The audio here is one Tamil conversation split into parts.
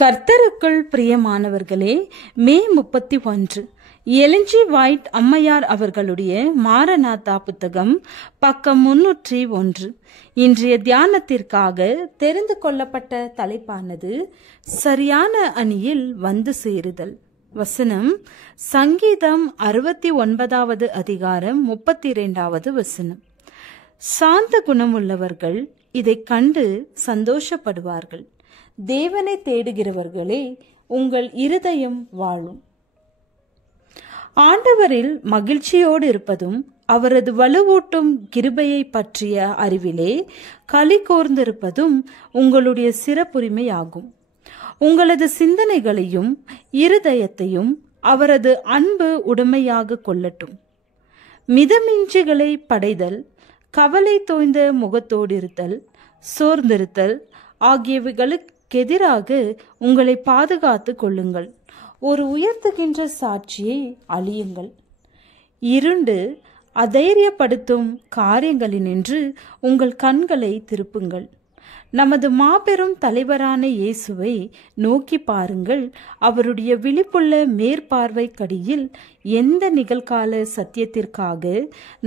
கர்த்தருக்குள் பிரியமானவர்களே, மே 31 எலன் ஜி ஒயிட் அம்மையார் அவர்களுடைய மாரநாதா புத்தகம், பக்கம் 301. இன்றைய தியானத்திற்காக தெரிந்து கொள்ளப்பட்ட தலைப்பானது சரியான அணியில் வந்து சேருதல். வசனம் சங்கீதம் 69வது அதிகாரம் 32வது வசனம். சாந்த குணமுள்ளவர்கள் இதை கண்டு சந்தோஷப்படுவார்கள். தேவனை தேடுகிறவர்களே, உங்கள் இருதயம் வாழும். ஆண்டவரில் மகிழ்ச்சியோடு இருப்பதும் அவரது வலுவூட்டும் கிருபையை பற்றிய அறிவிலே களி கூர்ந்திருப்பதும் உங்களுடைய சிறப்புரிமையாகும். உங்களது சிந்தனைகளையும் இருதயத்தையும் அவரது அன்பு உடைமையாக கொள்ளட்டும். மிதமிஞ்சிகளை படைதல், கவலை தோய்ந்த முகத்தோடிருத்தல், சோர்ந்திருத்தல் ஆகியவைகளுக்கெதிராக உங்களை பாதுகாத்து கொள்ளுங்கள். ஒரு உயர்த்துகின்ற சாட்சியை அழியுங்கள். இருண்டு அதைரியப்படுத்தும் காரியங்களினின்று உங்கள் கண்களை திருப்புங்கள். நமது மாபெரும் தலைவரான இயேசுவை நோக்கி பாருங்கள். அவருடைய விழிப்புள்ள மேற்பார்வைக்கடியில் எந்த நிகழ்கால சத்தியத்திற்காக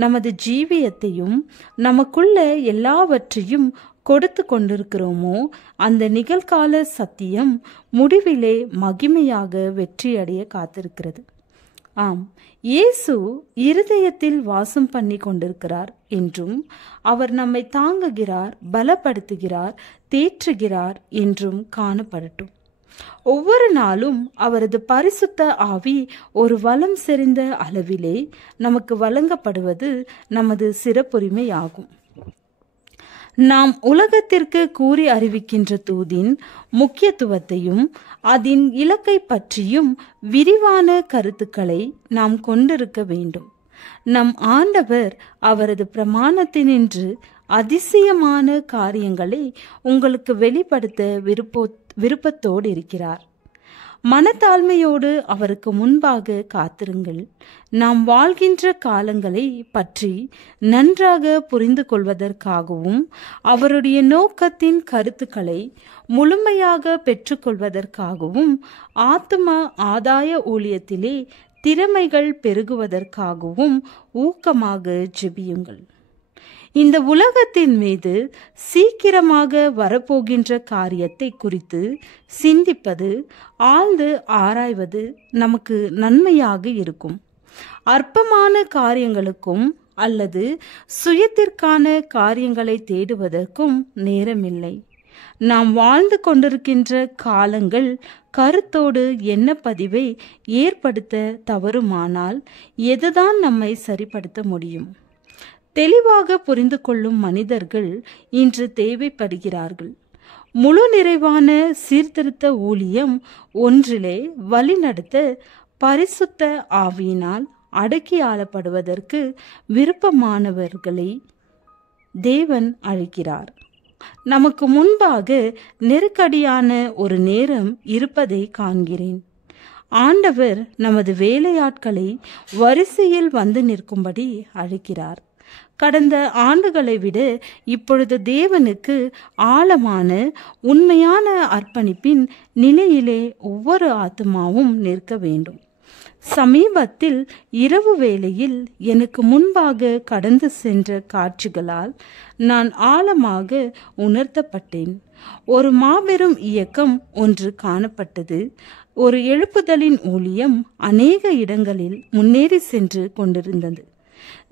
நமது ஜீவியத்தையும் நமக்குள்ள எல்லாவற்றையும் கொடுத்து கொண்டிருக்கிறோமோ, அந்த நிகழ்கால சத்தியம் முடிவிலே மகிமையாக வெற்றியடைய காத்திருக்கிறது. ஆம், இயேசு இருதயத்தில் வாசம் பண்ணி கொண்டிருக்கிறார் என்றும், அவர் நம்மை தாங்குகிறார், பலப்படுத்துகிறார், தேற்றுகிறார் என்றும் காணப்படட்டும். ஒவ்வொரு நாளும் அவரது பரிசுத்த ஆவி ஒரு வளம் செறிந்த அளவிலே நமக்கு வழங்கப்படுவது நமது சிறப்புரிமையாகும். நாம் உலகத்திற்கு கூறி அறிவிக்கின்ற தூதின் முக்கியத்துவத்தையும் அதன் இலக்கை பற்றியும் விரிவான கருத்துக்களை நாம் கொண்டிருக்க வேண்டும். நம் ஆண்டவர் அவரது பிரமாணத்தினின்று அதிசயமான காரியங்களை உங்களுக்கு வெளிப்படுத்த விருப்பத்தோடு இருக்கிறார். மனத்தாழ்மையோடு அவருக்கு முன்பாக காத்திருங்கள். நாம் வாழ்கின்ற காலங்களை பற்றி நன்றாக புரிந்து கொள்வதற்காகவும் அவருடைய நோக்கத்தின் கருத்துக்களை முழுமையாக பெற்றுக்கொள்வதற்காகவும் ஆத்ம ஆதாய ஊழியத்திலே திறமைகள் பெருகுவதற்காகவும் ஊக்கமாக ஜெபியுங்கள். இந்த உலகத்தின் மீது சீக்கிரமாக வரப்போகின்ற காரியத்தை குறித்து சிந்திப்பது, ஆழ்ந்து ஆராய்வது நமக்கு நன்மையாக இருக்கும். அற்பமான காரியங்களுக்கும் அல்லது சுயத்திற்கான காரியங்களை தேடுவதற்கும் நேரமில்லை. நாம் வாழ்ந்து கொண்டிருக்கின்ற காலங்கள் கருத்தோடு எண்ணப்பதிவை ஏற்படுத்த தவறுமானால் எதுதான் நம்மை சரிப்படுத்த முடியும்? தெளிவாக புரிந்து கொள்ளும் மனிதர்கள் இன்று தேவைப்படுகிறார்கள். முழு நிறைவான சீர்திருத்த ஊழியம் ஒன்றிலே வழிநடத்த பரிசுத்த ஆவியினால் அடக்கி ஆளப்படுவதற்கு விருப்பமானவர்களை தேவன் அழைக்கிறார். நமக்கு முன்பாக நெருக்கடியான ஒரு நேரம் இருப்பதை காண்கிறேன். ஆண்டவர் நமது வேலையாட்களை வரிசையில் வந்து நிற்கும்படி அழைக்கிறார். கடந்த ஆண்டுகளை விட இப்பொழுது தேவனுக்கு ஆழமான உண்மையான அர்ப்பணிப்பின் நிலையிலே ஒவ்வொரு ஆத்மாவும் நிற்க வேண்டும். சமீபத்தில் இரவு வேளையில் எனக்கு முன்பாக கடந்து சென்ற காட்சிகளால் நான் ஆழமாக உணர்த்தப்பட்டேன். ஒரு மாபெரும் இயக்கம் ஒன்று காணப்பட்டது. ஒரு எழுப்புதலின் ஊழியம் அநேக இடங்களில் முன்னேறி சென்று கொண்டிருந்தது.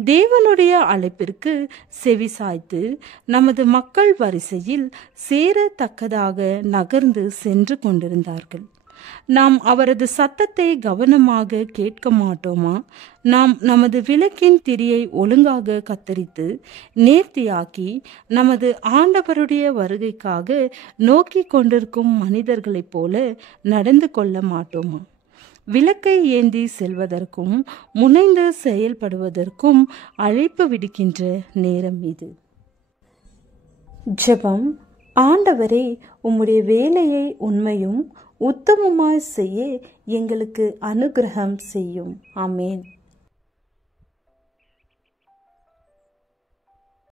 தேவனுடைய அழைப்பிற்கு செவிசாய்த்து நமது மக்கள் வரிசையில் சேரத்தக்கதாக நகர்ந்து சென்று கொண்டிருந்தார்கள். நாம் அவரது சத்தத்தை கவனமாக கேட்க மாட்டோமா? நாம் நமது விளக்கின் திரியை ஒழுங்காக கத்தரித்து நேர்த்தியாக்கி நமது ஆண்டவருடைய வருகைக்காக நோக்கி கொண்டிருக்கும் மனிதர்களைப் போல நடந்து கொள்ள மாட்டோமா? விளக்கை ஏந்தி செல்வதற்கும் முனைந்து செயல்படுவதற்கும் அழைப்பு விடுக்கின்ற நேரம் இது. ஜெபம். ஆண்டவரே, உம்முடைய வேலையை உண்மையும் உத்தமமாய் செய்ய எங்களுக்கு அனுக்கிரகம் செய்யும். ஆமேன்.